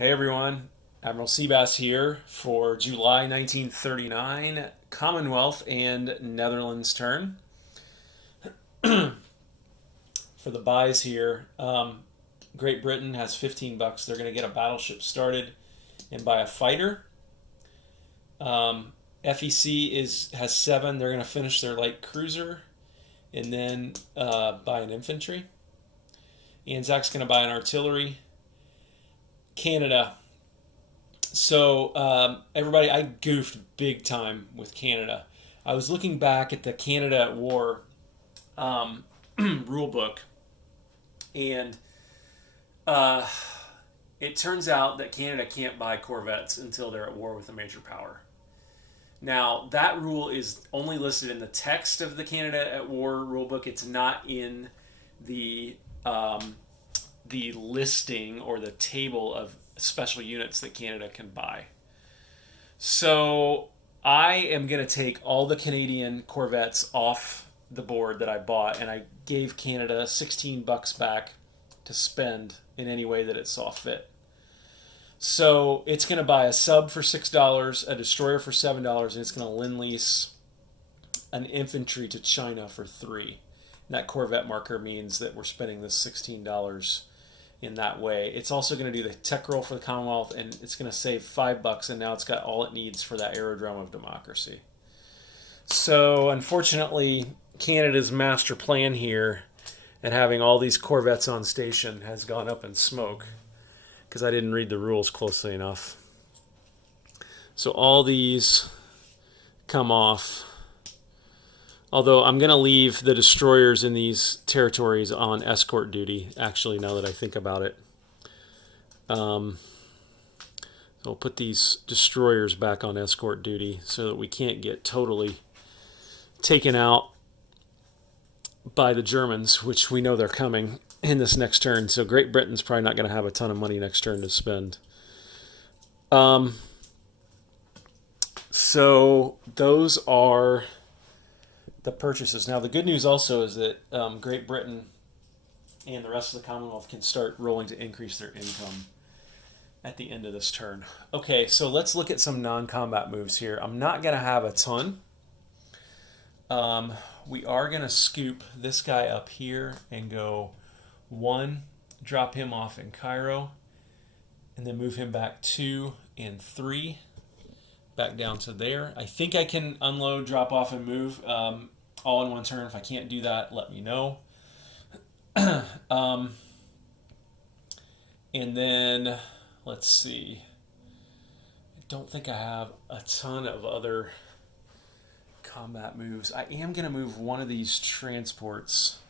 Hey everyone, Admiral Seabass here for July 1939 Commonwealth and Netherlands turn. For the buys here, Great Britain has $15. They're going to get a battleship started and buy a fighter. FEC has 7. They're going to finish their light cruiser and then buy an infantry. Anzac's going to buy an artillery. Canada. So everybody, I goofed big time with Canada. I was looking back at the Canada at War rule book, and it turns out that Canada can't buy corvettes until they're at war with a major power. Now, that rule is only listed in the text of the Canada at War rulebook. It's not in the listing or the table of special units that Canada can buy. So I am going to take all the Canadian corvettes off the board that I bought, and I gave Canada $16 back to spend in any way that it saw fit. So it's going to buy a sub for $6, a destroyer for $7, and it's going to lend-lease an infantry to China for $3. And that corvette marker means that we're spending this $16 in that way. It's also going to do the tech roll for the Commonwealth, and it's going to save $5, and now it's got all it needs for that aerodrome of democracy. So unfortunately, Canada's master plan here and having all these corvettes on station has gone up in smoke because I didn't read the rules closely enough. So all these come off. Although I'm going to leave the destroyers in these territories on escort duty, actually, now that I think about it. So I'll put these destroyers back on escort duty so that we can't get totally taken out by the Germans, which we know they're coming in this next turn. So Great Britain's probably not going to have a ton of money next turn to spend. So those are the purchases. Now, the good news also is that Great Britain and the rest of the Commonwealth can start rolling to increase their income at the end of this turn. Okay, so let's look at some non-combat moves here. I'm not going to have a ton. We are going to scoop this guy up here and go 1, drop him off in Cairo, and then move him back 2 and 3. Back down to there. I think I can unload, drop off, and move all in one turn. If I can't do that, let me know. And then, let's see. I don't think I have a ton of other combat moves. I am going to move one of these transports.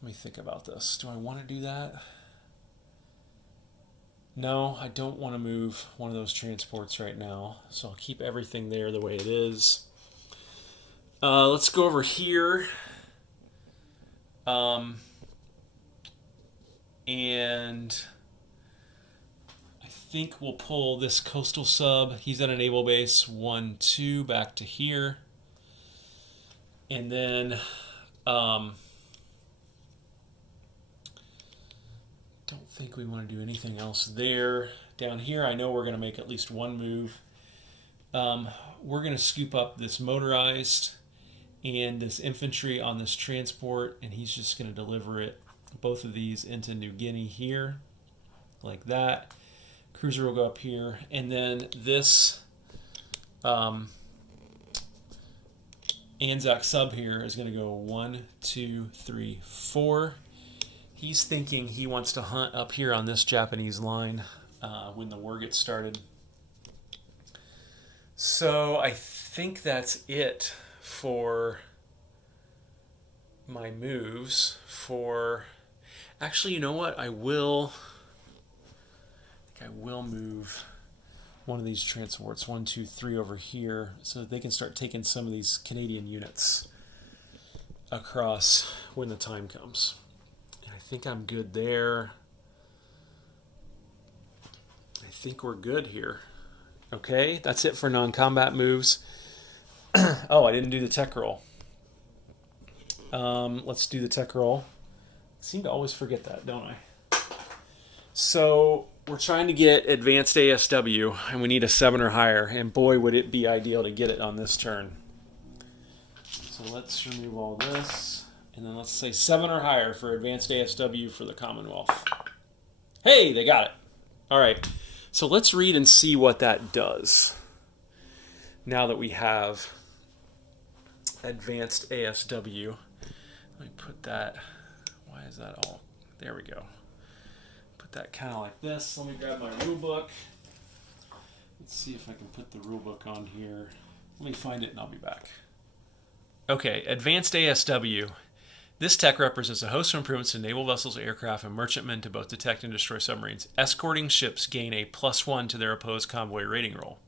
Let me think about this. Do I want to do that? No, I don't want to move one of those transports right now, so I'll keep everything there the way it is. Let's go over here. And I think we'll pull this coastal sub. He's at a naval base 1, 2 back to here. And then don't think we want to do anything else there. Down here, I know we're going to make at least one move. We're going to scoop up this motorized and this infantry on this transport, and he's just going to deliver it, both of these, into New Guinea here, like that. Cruiser will go up here, and then this Anzac sub here is going to go 1, 2, 3, 4. He's thinking he wants to hunt up here on this Japanese line when the war gets started. So I think that's it for my moves. Actually, you know what? I think I will move one of these transports, 1, 2, 3 over here, so that they can start taking some of these Canadian units across when the time comes. I think I'm good there. I think we're good here. Okay, that's it for non-combat moves. Oh, I didn't do the tech roll. Let's do the tech roll. I seem to always forget that, don't I? So we're trying to get advanced ASW, and we need a 7 or higher, and boy, would it be ideal to get it on this turn. So let's remove all this, and then let's say 7 or higher for advanced ASW for the Commonwealth. Hey, they got it. All right, so let's read and see what that does. Now that we have advanced ASW, let me put that, why is that all, there we go. Put that kind of like this. Let me grab my rule book. Let's see if I can put the rule book on here. Let me find it and I'll be back. Okay, advanced ASW. This tech represents a host of improvements to naval vessels, aircraft, and merchantmen to both detect and destroy submarines. Escorting ships gain a +1 to their opposed convoy rating roll.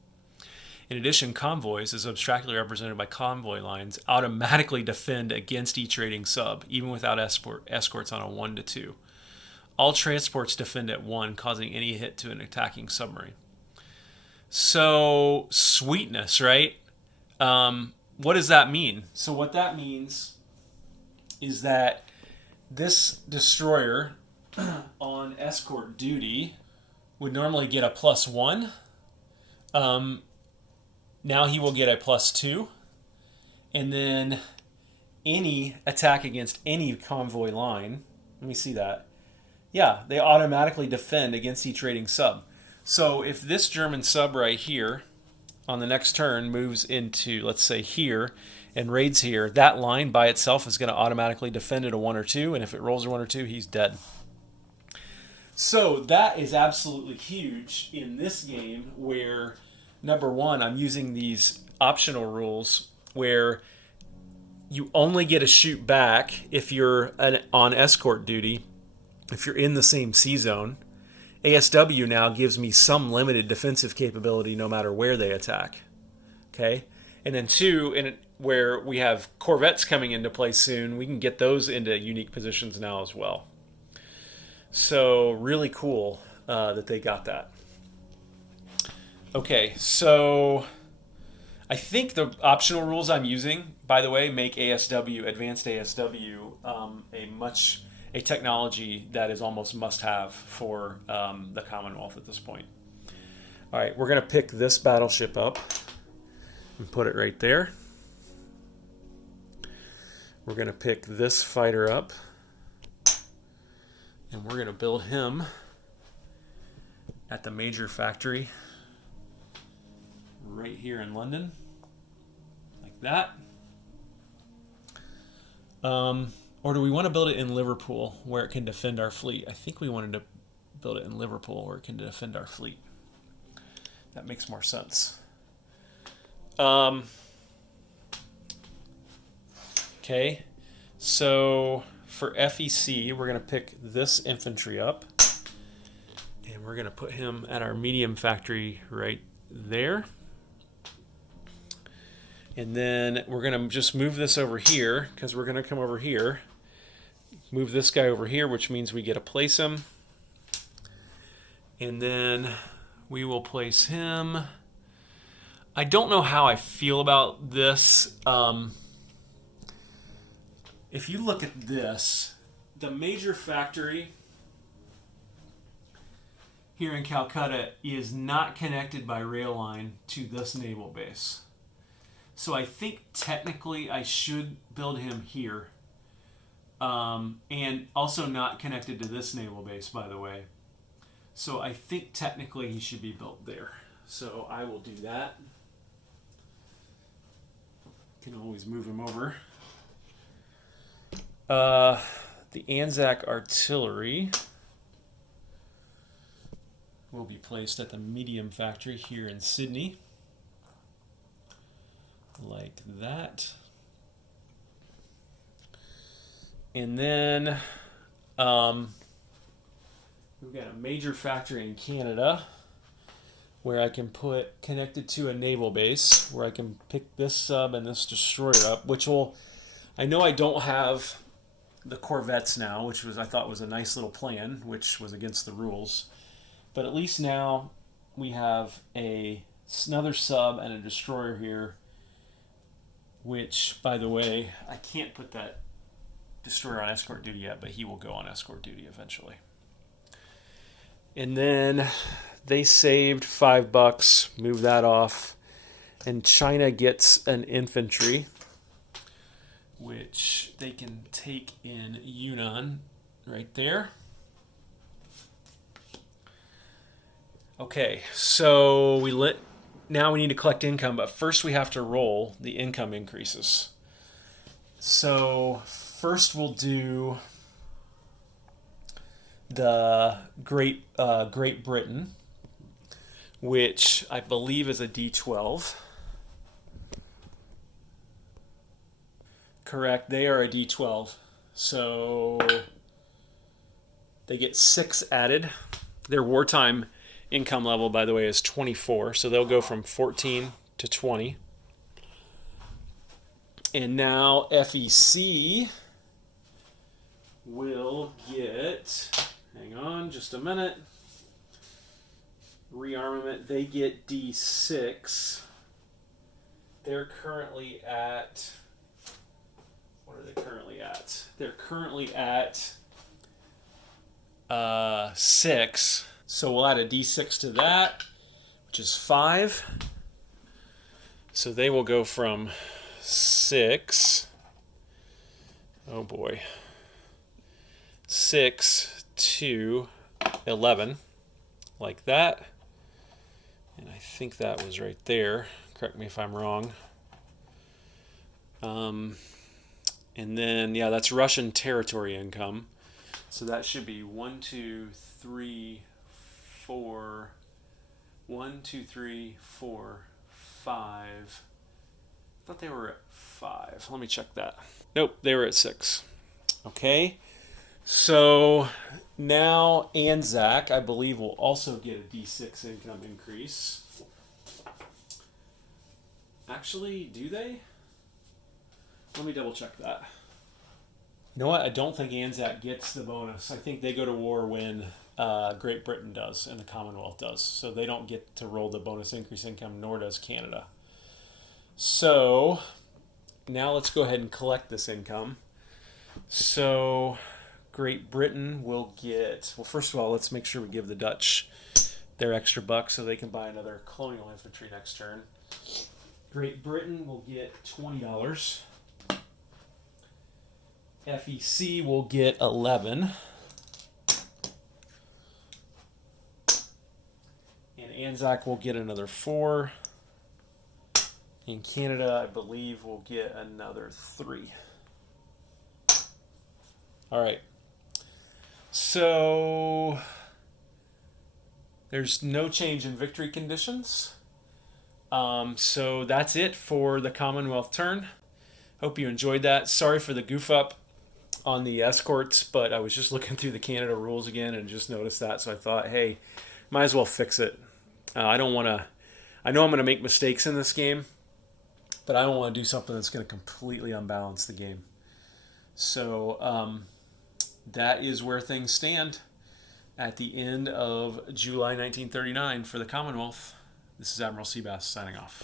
In addition, convoys, as abstractly represented by convoy lines, automatically defend against each rating sub, even without escorts on a 1 to 2. All transports defend at 1, causing any hit to an attacking submarine. So, sweetness, right? What does that mean? So what that means is that this destroyer on escort duty would normally get a +1. Now he will get a +2. And then any attack against any convoy line, let me see that. Yeah, they automatically defend against each rating sub. So if this German sub right here on the next turn moves into, let's say, here and raids here, that line by itself is going to automatically defend at a 1 or 2, and if it rolls a 1 or 2, he's dead. So that is absolutely huge in this game where, number one, I'm using these optional rules where you only get a shoot back if you're on escort duty, if you're in the same sea zone. ASW now gives me some limited defensive capability no matter where they attack. Okay? And then two, where we have corvettes coming into play soon, we can get those into unique positions now as well. So really cool that they got that. Okay, so I think the optional rules I'm using, by the way, make ASW, advanced ASW, a technology that is almost must-have for the Commonwealth at this point. All right, we're going to pick this battleship up and put it right there. We're going to pick this fighter up, and we're going to build him at the major factory right here in London, like that. Or do we want to build it in Liverpool where it can defend our fleet? I think we wanted to build it in Liverpool where it can defend our fleet. That makes more sense. Okay, so for FEC, we're going to pick this infantry up, and we're going to put him at our medium factory right there. And then we're going to just move this over here, because we're going to come over here, move this guy over here, which means we get to place him. And then we will place him. I don't know how I feel about this. If you look at this, the major factory here in Calcutta is not connected by rail line to this naval base. So I think technically I should build him here. And also not connected to this naval base, by the way. So I think technically he should be built there. So I will do that. Can always move him over. The Anzac artillery will be placed at the medium factory here in Sydney. Like that. And then we've got a major factory in Canada where I can put connected to a naval base where I can pick this sub and this destroyer up, which will, I know I don't have the corvettes now, which I thought was a nice little plan, which was against the rules. But at least now we have another sub and a destroyer here, which, by the way, I can't put that destroyer on escort duty yet, but he will go on escort duty eventually. And then they saved $5, move that off. And China gets an infantry, which they can take in Yunnan right there. Okay, so now we need to collect income, but first we have to roll the income increases. So first we'll do the Great Britain, which I believe is a D12. Correct, they are a D12. So they get 6 added. Their wartime income level, by the way, is 24. So they'll go from 14 to 20. And now FEC will get, hang on just a minute, rearmament. They get D6. They're currently at, what are they currently at? They're currently at 6. So we'll add a D6 to that, which is 5. So they will go from 6. Oh boy. 6 to 11, like that. And I think that was right there. Correct me if I'm wrong. And then, yeah, that's Russian territory income. So that should be 1, 2, 3, 4. 1, 2, 3, 4, 5. I thought they were at 5. Let me check that. Nope, they were at 6. Okay. So now Anzac, I believe, will also get a D6 income increase. Actually, do they? Let me double check that. You know what? I don't think Anzac gets the bonus. I think they go to war when Great Britain does and the Commonwealth does. So they don't get to roll the bonus increase income, nor does Canada. So now let's go ahead and collect this income. So Great Britain will get, well, first of all, let's make sure we give the Dutch their extra buck so they can buy another colonial infantry next turn. Great Britain will get $20. FEC will get 11. And Anzac will get another 4. And Canada, I believe, will get another 3. All right. So there's no change in victory conditions. So that's it for the Commonwealth turn. Hope you enjoyed that. Sorry for the goof up on the escorts, but I was just looking through the Canada rules again and just noticed that. So I thought, hey, might as well fix it. I don't want to. I know I'm going to make mistakes in this game, but I don't want to do something that's going to completely unbalance the game. So that is where things stand at the end of July 1939 for the Commonwealth. This is Admiral Seabass signing off.